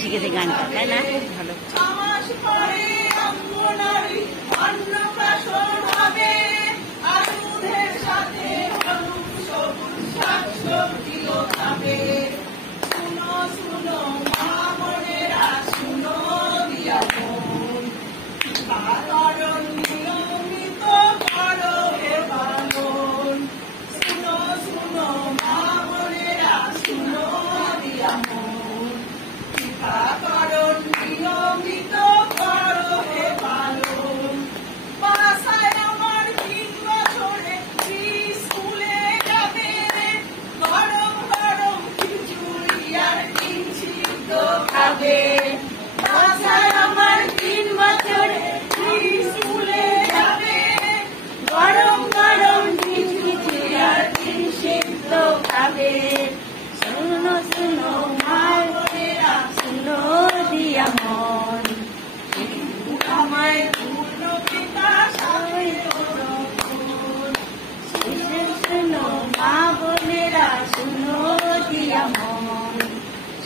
শিখেছে গানটা, তাই না? ভালো। আমার 3 বছরে স্কুলে যাবে, গরম গরম খিচুড়ি আর ডিম সিদ্ধ খাবে। শুনো শুনো মা বোনেরা, শুনো দিয়া মন, আমায় পূর্ণ বিকাশ হবে তখন। শুনো মা বোনেরা, শুনো দিয়া মন,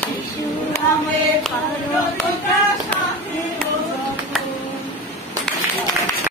শিশু আমায় পূর্ণ বিকাশ হবে।